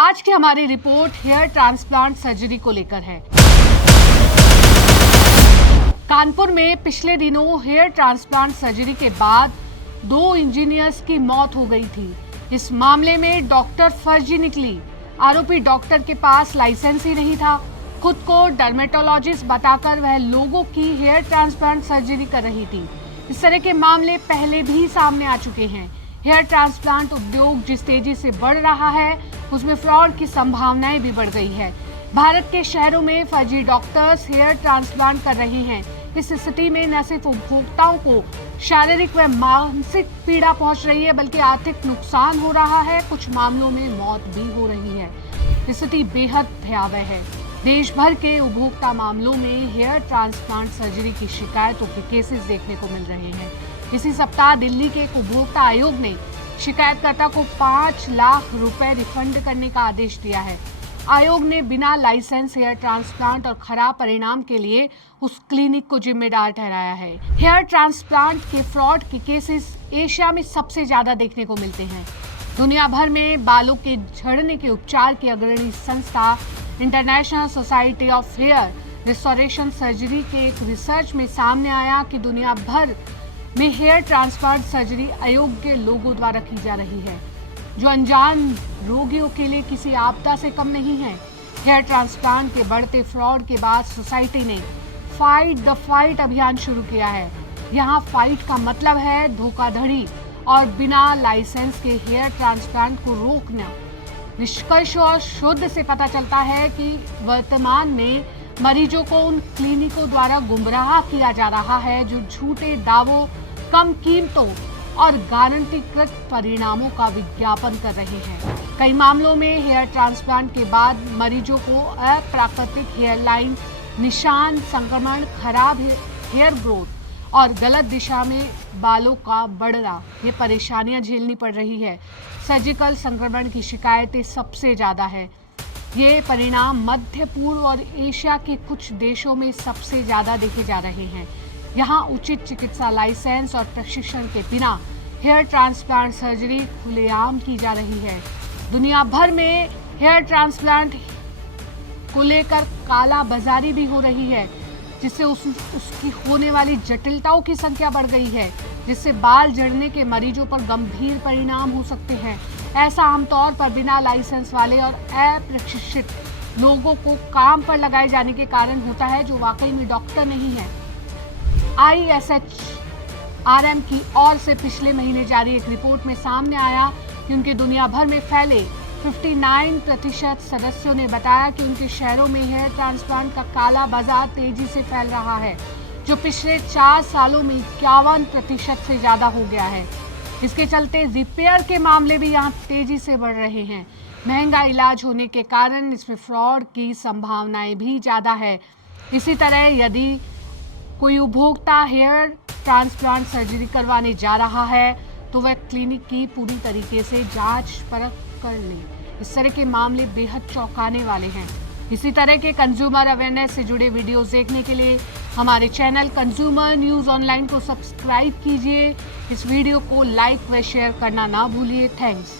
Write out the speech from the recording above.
आज की हमारी रिपोर्ट हेयर ट्रांसप्लांट सर्जरी को लेकर है। कानपुर में पिछले दिनों हेयर ट्रांसप्लांट सर्जरी के बाद 2 इंजीनियर्स की मौत हो गई थी। इस मामले में डॉक्टर फर्जी निकली। आरोपी डॉक्टर के पास लाइसेंस ही नहीं था। खुद को डर्मेटोलॉजिस्ट बताकर वह लोगों की हेयर ट्रांसप्लांट सर्जरी कर रही थी। इस तरह के मामले पहले भी सामने आ चुके हैं। हेयर ट्रांसप्लांट उद्योग जिस तेजी से बढ़ रहा है, उसमें फ्रॉड की संभावनाएं भी बढ़ गई है। भारत के शहरों में फर्जी डॉक्टर्स हेयर ट्रांसप्लांट कर रहे हैं। इस स्थिति में न सिर्फ उपभोक्ताओं को शारीरिक व मानसिक पीड़ा पहुंच रही है, बल्कि आर्थिक नुकसान हो रहा है। कुछ मामलों में मौत भी हो रही है। स्थिति बेहद भयावह है। देश भर के उपभोक्ता मामलों में हेयर ट्रांसप्लांट सर्जरी की शिकायतों के केसेस देखने को मिल रहे हैं। इसी सप्ताह दिल्ली के एक उपभोक्ता आयोग ने शिकायतकर्ता को 5 लाख रुपए रिफंड करने का आदेश दिया है। आयोग ने बिना लाइसेंस हेयर ट्रांसप्लांट और खराब परिणाम के लिए उस क्लिनिक को जिम्मेदार ठहराया है। हेयर ट्रांसप्लांट के फ्रॉड के केसेस एशिया में सबसे ज्यादा देखने को मिलते हैं। दुनिया भर में बालों के झड़ने के उपचार की अग्रणी संस्था international society of hair restoration surgery के एक रिसर्च में सामने आया कि दुनिया भर में हेयर ट्रांसप्लांट सर्जरी अयोग्य लोगों द्वारा की जा रही है, जो अनजान रोगियों के लिए किसी आपदा से कम नहीं है। हेयर ट्रांसप्लांट के बढ़ते फ्रॉड के बाद सोसाइटी ने फाइट द फाइट अभियान शुरू किया है। यहाँ फाइट का मतलब है धोखाधड़ी और बिना लाइसेंस के हेयर ट्रांसप्लांट को रोकना। निष्कर्ष और शुद्ध से पता चलता है कि वर्तमान में मरीजों को उन क्लिनिकों द्वारा गुमराह किया जा रहा है जो झूठे दावों, कम कीमतों और गारंटीकृत परिणामों का विज्ञापन कर रहे हैं। कई मामलों में हेयर ट्रांसप्लांट के बाद मरीजों को अप्राकृतिक हेयरलाइन, निशान, संक्रमण, खराब हेयर ग्रोथ और गलत दिशा में बालों का बढ़ना, ये परेशानियां झेलनी पड़ रही है। सर्जिकल संक्रमण की शिकायतें सबसे ज्यादा है। ये परिणाम मध्य पूर्व और एशिया के कुछ देशों में सबसे ज्यादा देखे जा रहे हैं। यहाँ उचित चिकित्सा लाइसेंस और प्रशिक्षण के बिना हेयर ट्रांसप्लांट सर्जरी खुलेआम की जा रही है। दुनिया भर में हेयर ट्रांसप्लांट को लेकर काला बाजारी भी हो रही है, जिससे उसकी होने वाली जटिलताओं की संख्या बढ़ गई है, जिससे बाल झड़ने के मरीजों पर गंभीर परिणाम हो सकते हैं। ऐसा आमतौर पर बिना लाइसेंस वाले और अप्रशिक्षित लोगों को काम पर लगाए जाने के कारण होता है, जो वाकई में डॉक्टर नहीं है। ISHRM की ओर से पिछले महीने जारी एक रिपोर्ट में सामने आया कि उनके दुनिया भर में फैले 59% सदस्यों ने बताया कि उनके शहरों में हेयर ट्रांसप्लांट का काला बाजार तेजी से फैल रहा है, जो पिछले 4 सालों में 51% से ज्यादा हो गया है। इसके चलते रिपेयर के मामले भी यहाँ तेजी से बढ़ रहे हैं। महंगा इलाज होने के कारण इसमें फ्रॉड की संभावनाएं भी ज्यादा है। इसी तरह यदि कोई उपभोक्ता हेयर ट्रांसप्लांट सर्जरी करवाने जा रहा है, तो वह क्लिनिक की पूरी तरीके से जांच परख कर ले। इस तरह के मामले बेहद चौंकाने वाले हैं। इसी तरह के कंज्यूमर अवेयरनेस से जुड़े वीडियोस देखने के लिए हमारे चैनल कंज्यूमर न्यूज ऑनलाइन को सब्सक्राइब कीजिए। इस वीडियो को लाइक व शेयर करना ना भूलिए। थैंक्स।